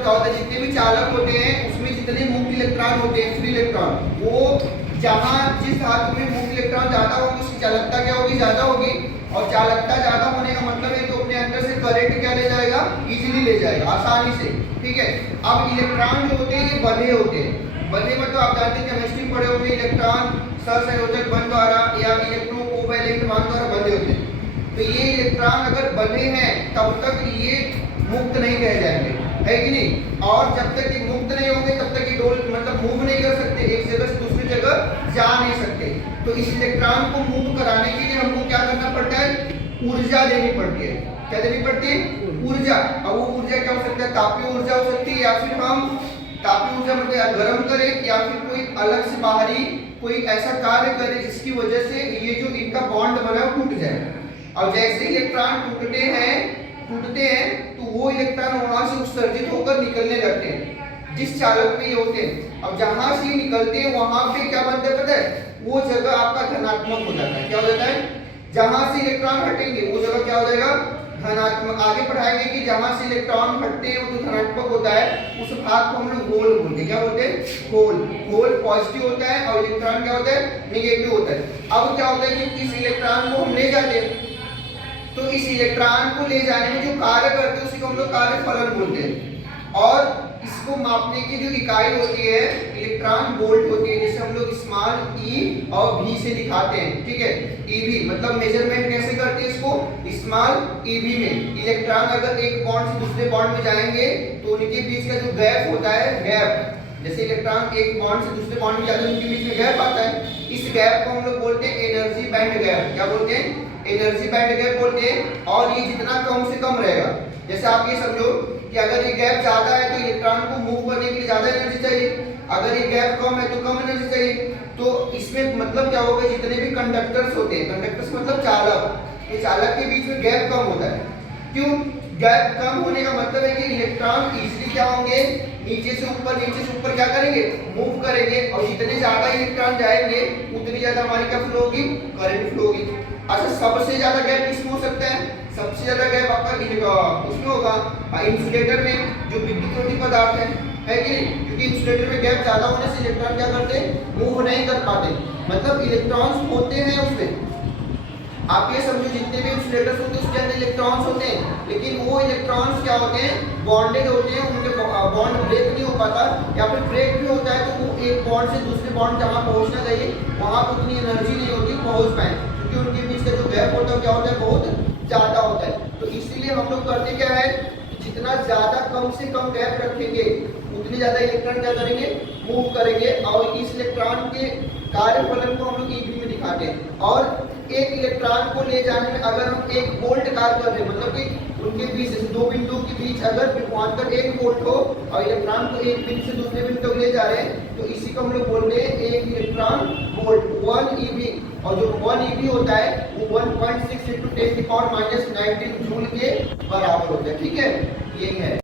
क्या होता है, जितने भी चालक होते हैं उसमें जितने मुक्त इलेक्ट्रॉन होते हैं, फ्री इलेक्ट्रॉन, वो जहां जिस धातु में मुक्त इलेक्ट्रॉन ज्यादा होंगे उसकी चालकता क्या होगी, ज्यादा होगी। और चालकता ज्यादा होने का मतलब है तो अपने अंदर से करंट क्या ले जाएगा, इजीली ले जाएगा, आसानी से। ठीक है, अब इलेक्ट्रॉन जो होते हैं ये बंधे होते हैं। बंधे मतलब आप जानते हैं केमिस्ट्री में पढ़े होंगे, इलेक्ट्रॉन सहसंयोजक बंध द्वारा या इलेक्ट्रो कोवैलेंट बंध द्वारा बंधे होते हैं। तो ये इलेक्ट्रॉन अगर बंधे हैं तब तक ये मुक्त नहीं कहे जाएंगे, है कि नहीं। और जब तक ये मुक्त नहीं होंगे तब तक ये डोल मतलब मूव नहीं कर सकते, एक जगह से दूसरी जगह जा नहीं सकते। तो इस इलेक्ट्रॉन को मूव कराने के लिए हमको क्या करना पड़ता है, ऊर्जा देनी पड़ती है। क्या देनी पड़ती है, ऊर्जा। अब वो ऊर्जा क्या हो सकता है, तापीय ऊर्जा हो सकती है, या फिर हम तापीय ऊर्जा मतलब गर्म करें, या फिर कोई अलग से बाहरी कोई ऐसा कार्य करें जिसकी वजह से ये जो इनका बॉन्ड बना है टूट जाए। और जैसे इलेक्ट्रॉन टूटते हैं तो वो इलेक्ट्रॉन वहां से उत्सर्जित होकर निकलने लगते हैं जिस चालक में ये होते हैं। अब जहां से निकलते हैं वहां पे क्या बनता है पता है, वो जगह आपका धनात्मक हो जाता है। क्या हो जाता है, जहां से इलेक्ट्रॉन हटेंगे वो जगह क्या हो जाएगा, धनात्मक। आगे पढ़ाएंगे कि जहां से इलेक्ट्रॉन हटते हैं वो जो धनात्मक होता है उस भाग को हम लोग होल बोलते हैं। क्या बोलते हैं, होल। होल पॉजिटिव होता है और इलेक्ट्रॉन क्या होता है, नेगेटिव होता है। अब क्या होता है कि इस इलेक्ट्रॉन को हम ले जाते हैं, तो इस इलेक्ट्रॉन को ले जाने में जो कार्य करते हैं उसी को हम लोग कार्य फलन बोलते हैं। और इसको मापने की जो इकाई होती है इलेक्ट्रॉन वोल्ट होती है, जिसे हम लोग स्मॉल ई और भी से दिखाते हैं। ठीक है, ईवी मतलब मेजरमेंट कैसे करते हैं इसको, स्मॉल ईवी में। इलेक्ट्रॉन अगर एक बॉन्ड से दूसरे बॉन्ड में जाएंगे तो उनके बीच का जो गैप होता है, गैप, जैसे इलेक्ट्रॉन एक बॉन्ड से दूसरे बॉन्ड में जाते हैं उनके बीच में गैप आता है, इस गैप को हम लोग बोलते हैं एनर्जी बैंड गैप। क्या बोलते हैं, एनर्जी बैंड गैप बोलते हैं। और ये जितना कम से कम रहेगा, जैसे आप ये समझो कि अगर ये गैप ज्यादा है तो इलेक्ट्रॉन को मूव करने के लिए ज्यादा एनर्जी चाहिए, अगर ये गैप कम है तो कम एनर्जी चाहिए। तो इसमें मतलब क्या होगा, जितने भी कंडक्टर्स होते हैं, कंडक्टर्स मतलब चालक, ये चालक के बीच में गैप कम होता है। क्यों, गैप कम होने का मतलब है कि इलेक्ट्रॉन इजीली क्या होंगे, नीचे से ऊपर क्या करेंगे, मूव करेंगे। और जितने ज्यादा इलेक्ट्रॉन जाएंगे उतनी ज्यादा हमारी क्या फ्लो होगी, करंट फ्लो होगी। अच्छा, सबसे ज्यादा गैप किसमें हो सकता है, सबसे ज्यादा गैप आपका उसमें होगा इंसुलेटर में, जो विद्युत पदार्थ है कि नहीं। क्योंकि इंसुलेटर में गैप ज्यादा होने से इलेक्ट्रॉन क्या करते हैं, मूव नहीं कर पाते, मतलब इलेक्ट्रॉन्स होते हैं उसमें। आप ये समझो जितने भी इंसुलेटर्स होते हैं उसके अंदर इलेक्ट्रॉन्स होते हैं, लेकिन वो इलेक्ट्रॉन्स क्या होते हैं, बॉन्डेड होते हैं, उनके बॉन्ड ब्रेक नहीं हो पाता, या फिर ब्रेक भी होता है तो वो एक बॉन्ड से दूसरे बॉन्ड जहां पहुंचना चाहिए वहां पर उतनी एनर्जी नहीं होती पहुंच पाए, क्योंकि उनके बीच का जो गैप होता है क्या होता है, बहुत ज्यादा होता है। तो इसीलिए हम लोग करते क्या है, जितना ज्यादा कम से कम गैप रखेंगे उतनी ज्यादा इलेक्ट्रॉन क्या करेंगे, मूव करेंगे। और इस इलेक्ट्रॉन के कार्यफलन को हम लोग ईवी में दिखाते हैं। और एक इलेक्ट्रॉन को ले जाने में अगर हम एक वोल्ट कार्य कर रहे हैं, मतलब कि उनके बीच दो बिंदु के बीच अगर विभवांतर 1 वोल्ट हो और इलेक्ट्रॉन को एक बिंदु से दूसरे बिंदु तक ले जा रहे हैं, तो इसी को हम लोग बोलते हैं एक इलेक्ट्रॉन वोल्ट, 1 ईवी। और जो 1 ईवी होता है वो 1.6 × 10⁻⁻⁹ जूल के बराबर होता है। ठीक है, यही है।